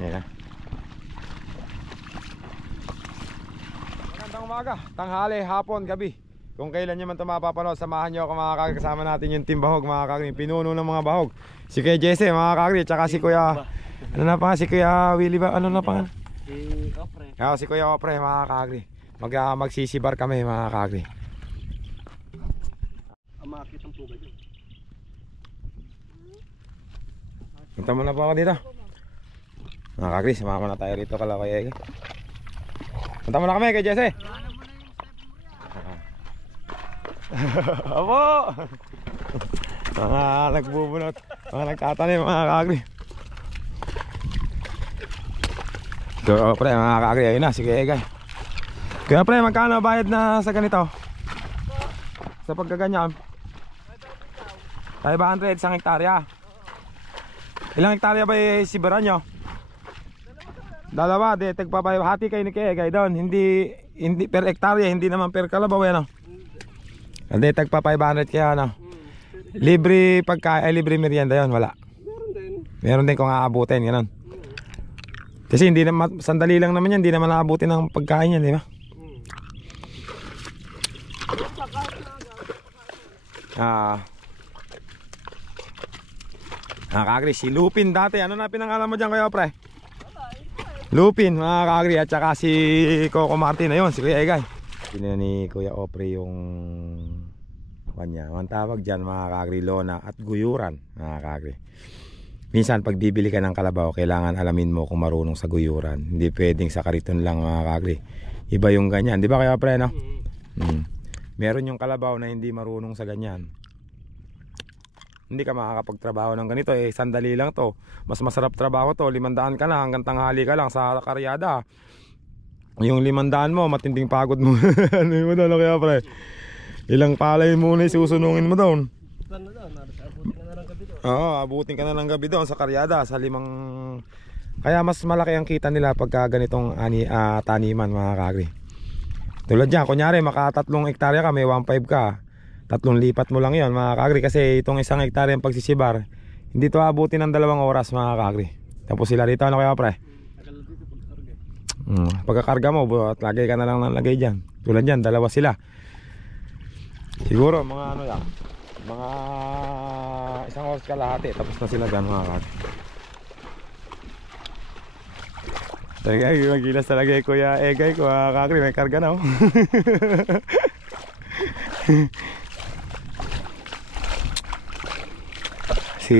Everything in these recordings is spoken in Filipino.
Yan na. Magandang umaga, tanghali, hapon, gabi. Kung kailan nyo man ito mapapanood, samahan nyo ako mga kagri. Kasama natin yung team bahog mga kagri. Pinuno ng mga bahog. Si Kuya Jesse mga kagri. Tsaka si Kuya, ano na pa, si Kuya Willie ba? Ano na pa? Si Opre. Si Kuya Opre mga kagri. Magsisibar kami mga kagri. Amakit ang tubig. Punta muna po ako dito. Mga kagri, sumama na tayo rito kala Kuya Ege. Punta muna kami kay Jesse. Apo! Mga nagbubunot, mga nagtatanim mga kagri. So pre mga kagri, ayun na si Kuya Egay. Kaya pre, magkano bayad na sa ganito? Sa pagkaganyan 500 isang hektarya. Ilang hektarya ba sibaran nyo? Dalawa, di tagpapay hati kayo ni Kuya Egay doon. Hindi per hektarya, hindi naman per kalabaw yan. Hindi tagpa 500 kaya ano. Libre pagkain, libre merienda yon, wala. Meron din kung aabutin ganun. Kasi hindi naman sandali lang naman yan, hindi naman aabutin ng pagkain yan, di ba? Kagri, si Lupin dati. Ano na pinangalan mo dyan Kuya Pre? Lupin mga kagri. At saka si Coco Martin. Ayun, si Kuya Egay. Sino ni Kuya Opre yung kanya. Ang tawag dyan mga kagri, lona at guyuran mga kagri. Minsan pag bibili ka ng kalabaw, kailangan alamin mo kung marunong sa guyuran. Hindi pwedeng sa kariton lang mga kagri. Iba yung ganyan, di ba Kuya Opre, no? Meron yung kalabaw na hindi marunong sa ganyan. Hindi ka makakapagtrabaho ng ganito sandali lang to. Mas masarap trabaho to, 500 ka lang hanggang tanghali ka lang sa karyada. Yung 500 mo, matinding pagod mo. Ano mo doon Kuya Pre? Ilang palay muna susunungin mo doon. Oo, abutin ka na ng gabi doon sa karyada, sa 5. Kaya mas malaki ang kita nila pagka ganitong taniman mga kagri. Tulad dyan, kunyari maka 3 hektarya ka, may 1.5 ka, 3 lipat mo lang yon mga kagri. Kasi itong 1 hektarya yung pagsisibar, hindi to abutin ng 2 oras mga kagri. Tapos sila rito, ano Kuya Pre? Pagkakarga mo, lagay ka na lang ng lagay dyan. Tulad dyan, 2 sila. Siguro mga ano lang, mga 1 oras kalahati, tapos na sila dyan mga kagri. Talaga, magilas talaga Kuya Egay, Kuya Kagri, may karga na Si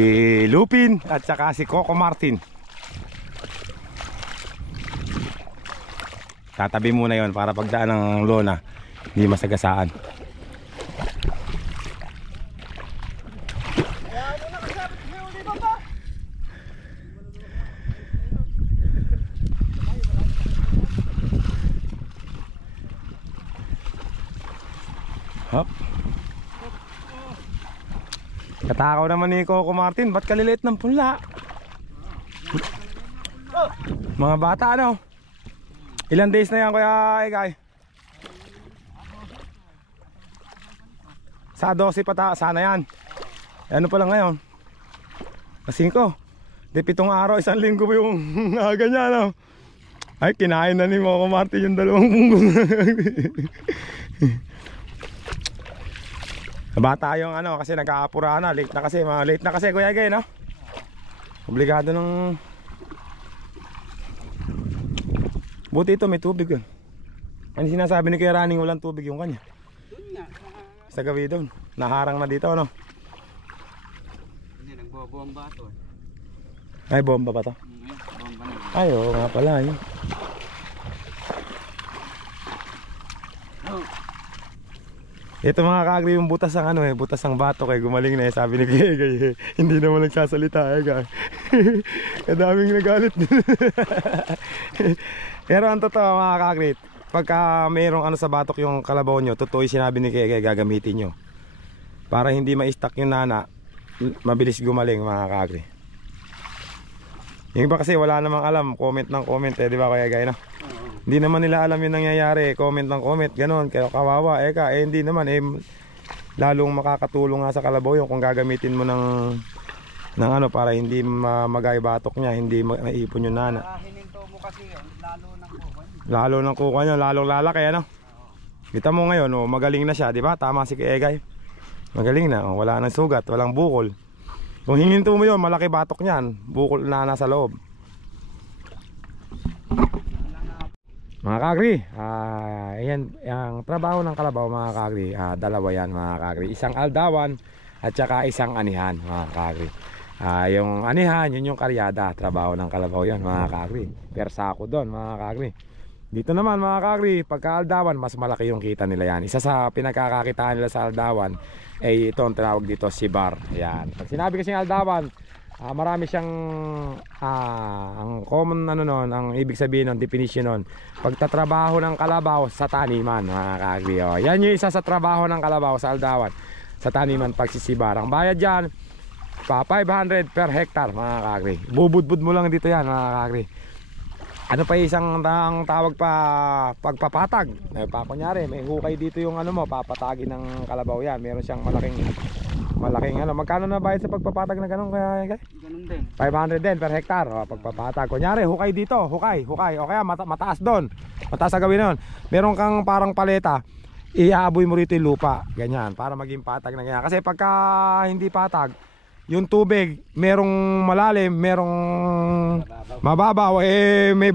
Lupin at saka si Coco Martin. Tatabi muna yon para pagdaan ng lona hindi masagasaan. Hop. Katakaw naman ni Coco Martin, ba't kaliliit ng punla? Mga bata ano? Ilang days na yan Kuya Egay? Sa 12 pa sana yan. Ano pa lang ngayon? 5. Di 7 araw, 1 linggo yung aga niya no? Ay kinain na ni Coco Martin yung 2 punggol. Bata yung ano kasi nag-aapura na, late na kasi Kuya Egay no? Obligado ng buti ito may tubig Ano sinasabi ni Kuya Running walang tubig yung kanya? Sa gabi doon, naharang na dito no? Hindi, nagbobomba ito Ay bomba pa to? Bomba na. Ay oo nga pala yun. Ito mga kagri yung butas ng butas ng bato kay gumaling na sabi ni Kuya Egay hindi naman nagsasalita kadaming nagalit. Pero ang totoo mga kagri, pagka mayroong sa batok yung kalabaw nyo, totoo yung sinabi ni Kuya Egay gagamitin nyo para hindi ma-stuck yung nana, mabilis gumaling mga kagri. Yung iba kasi wala namang alam, comment ng comment di ba Kuya Egay no? Hindi naman nila alam yung nangyayari, comment ng comment, gano'n, kaya kawawa, hindi naman, lalong makakatulong nga sa kalabaw yung kung gagamitin mo ng ng ano para hindi magay batok niya, hindi maipon yung nana. Hininto mo kasi yun, lalo ng kuha. Lalo ng kukuha niya, lalong lalaki ano. Kita mo ngayon, oh, magaling na siya, di ba? Tama si Egay. Magaling na, oh, wala nang sugat, walang bukol. Kung hininto mo yun, malaki batok niyan, bukol na nasa loob. Mga kagri, ayan, ang trabaho ng kalabaw mga kagri, dalawa yan mga kagri. Isang aldawan at saka isang anihan mga kagri. Yung anihan, yun yung karyada, trabaho ng kalabaw yan mga kagri. Persako doon mga kagri. Dito naman mga kagri, pagka aldawan, mas malaki yung kita nila yan. Isa sa pinagkakakitaan nila sa aldawan, ay ito ang tinawag dito si bar. Ayan. Pag sinabi kasing aldawan, marami siyang ang common ano nun, ang ibig sabihin ng definition nun, pagtatrabaho ng kalabaw sa taniman mga kagri. Yan yung isa sa trabaho ng kalabaw sa aldawan, sa taniman pagsisibar. Ang bayad dyan, 500 per hectare mga kagri. Bubudbud mo lang dito yan mga kagri. Ano pa isang tawag pa, pagpapatag. Kunyari may hukay dito yung ano mo, papatagin ng kalabaw yan. Meron siyang malaking ano. Magkano na bayad sa pagpapatag na ganun kaya? Ganun din. 500 din per hectare, pagpapatag. Kunyari hukay dito, hukay. O kaya mataas doon. Mataas sa gawin nun. Meron kang parang paleta, iaaboy mo rito yung lupa. Ganyan, para maging patag na ganyan. Kasi pagka hindi patag, yung tubig, merong malalim, merong mababaw, may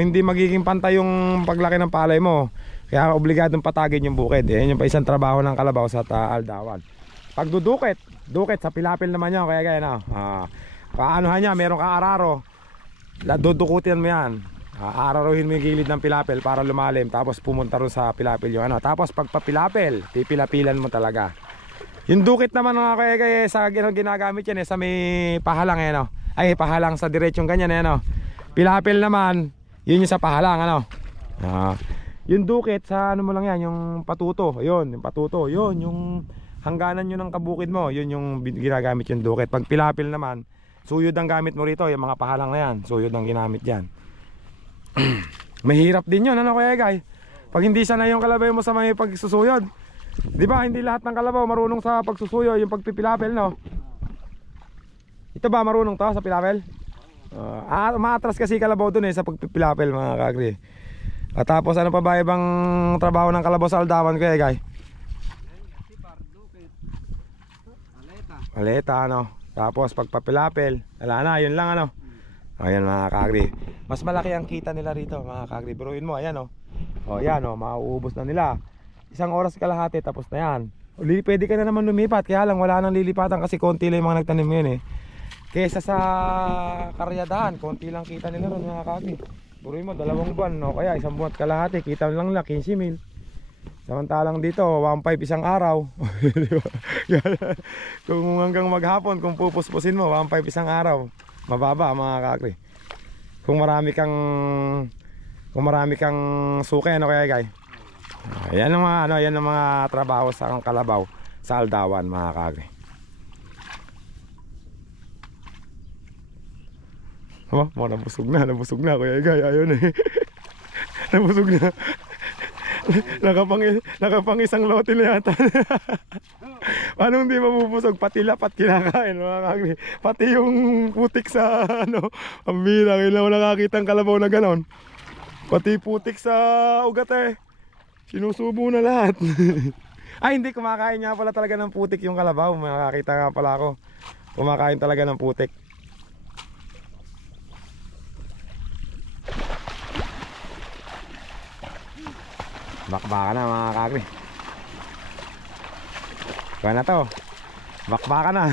hindi magiging pantay yung paglaki ng palay mo. Kaya obligadong patagin yung bukid. Yan yung pa isang trabaho ng kalabaw sa aldawan. Pagdudukit, sa pilapil naman yan. Kaya na, paanohan niya, merong kaararo, dudukutin mo yan. Aararuhin mo yung gilid ng pilapil para lumalim, tapos pumunta rin sa pilapil yung ano. Tapos pagpapilapil, pipilapilan mo talaga. Yung dukit naman mga kaya sa ginagamit yan sa may pahalang ay pahalang sa diretsong ganyan Pilapil naman, yun yung sa pahalang yung dukit sa ano mo lang yan, yung patuto, yun, yung patuto, yun, yung hangganan nyo ng kabukid mo, yun yung ginagamit yung dukit. Pag pilapil naman, suyod ang gamit mo rito, yung mga pahalang na yan, suyod ang ginamit dyan. Mahirap din yun kaya guys. Pag hindi sanay yung kalabaw mo sa may pagsusuyod, di ba hindi lahat ng kalabaw marunong sa pagsusuyo, yung pagpipilapil Ito ba marunong to sa pilapil? Maatras kasi kalabaw dun sa pagpipilapil mga kagri. At tapos ano pa ba ibang trabaho ng kalabaw sa aldawan kaya guys? Maleta tapos pagpapilapil, wala na, yun lang ayan mga kagri. Mas malaki ang kita nila rito mga kagri. Biruin mo, ayan yan mauubos na nila. Isang oras kalahati tapos na yan. Pwede ka na naman lumipat, kaya lang wala nang lilipatan kasi konti lang yung mga nagtanim yun Kesa sa karyadahan, konti lang kita nila ron mga kagri. Biruin mo, 2 buwan kaya 1 buwan at kalahati, kita lang 15,000. Samantalang dito 1.5 isang araw. Kung hanggang maghapon, kung pupuspusin mo 1.5 isang araw, mababa mga kagri. Kung marami kang suki kaya guys. Yan ang mga trabaho sa kalabaw sa aldawan mga kagri. Nabusog na kuya guys, ayun nabusog na. Nakapang isang lote na yata. Paano hindi mabubusog? Pati lapat kinakain mga kagri. Pati yung putik sa ang bira, kailan mo nakakita ang kalabaw na ganon. Pati putik sa ugat sinusubo na lahat. Ay hindi, kumakain nga pala talaga ng putik yung kalabaw. Makakita nga pala ako, kumakain talaga ng putik. Bakbaka na mga kagri. Kaya na to, bakbaka na.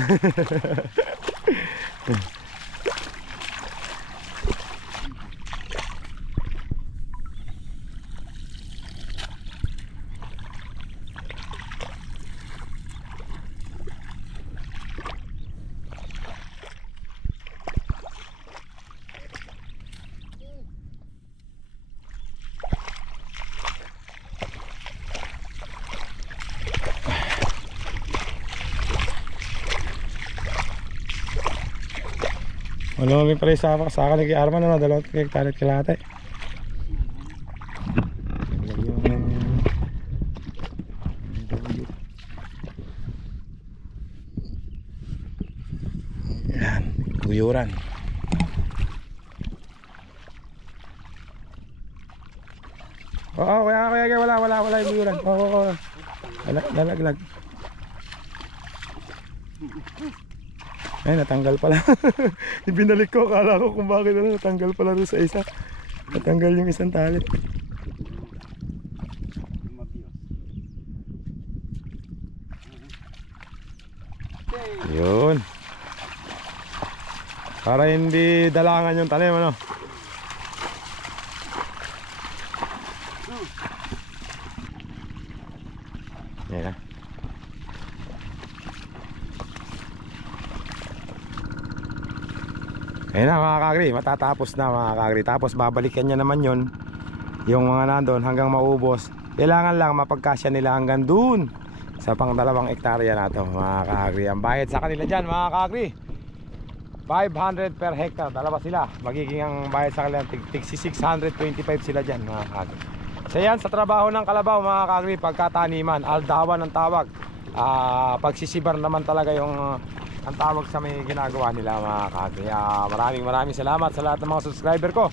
May pala sa akin nag-iarman 2 hektaret kalahati. biyuran. Oo, kaya wala yung biyuran. Oo. Lalaglag. Ay, natanggal pala. Ibinalik ko, akala ko kung bakit natanggal pala doon sa isa. Natanggal yung isang tali. Yun. Para hindi dalangan yung talim, ano? Yan na. Ayun na mga kagri, matatapos na mga kagri. Tapos babalikan niya naman yun, yung mga nandun hanggang maubos. Kailangan lang mapagkasya nila hanggang dun sa pang 2 hektarya na to mga kagri. Ang bayad sa kanila dyan mga kagri, 500 per hectare. Dalawa sila, magiging ang bayad sa kanila tig 625 sila dyan mga kagri. So yan, sa trabaho ng kalabaw mga kagri, pagkataniman, aldawan ang tawag. Pagsisibar naman talaga yung ang tawag sa may ginagawa nila mga kagri. Maraming salamat sa lahat ng mga subscriber ko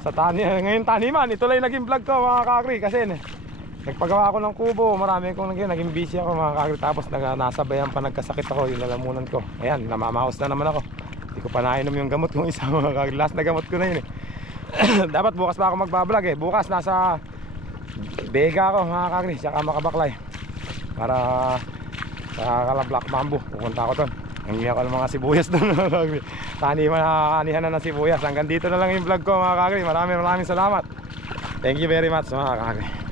sa ngayon taniman. Ito lang naging vlog ko mga kagri, kasi nagpagawa ako ng kubo. Marami kong naging busy ako mga kagri. Tapos nasabayan pa, nagkasakit ako, yung lalamunan ko. Ayan, namamaos na naman ako. Hindi ko pa nainom yung gamot kong isa mga kagri. Last na gamot ko na yun eh. Dapat bukas pa ako magbablog eh. Bukas nasa Bega ako mga kagri, tsaka Makabaklay, para sa Black Bamboo. Pupunta ako doon. Nangiyak ako ng mga sibuyas doon mga kagri. Anihan na ng sibuyas. Hanggang dito na lang yung vlog ko mga kagri. Maraming salamat. Thank you very much mga kagri.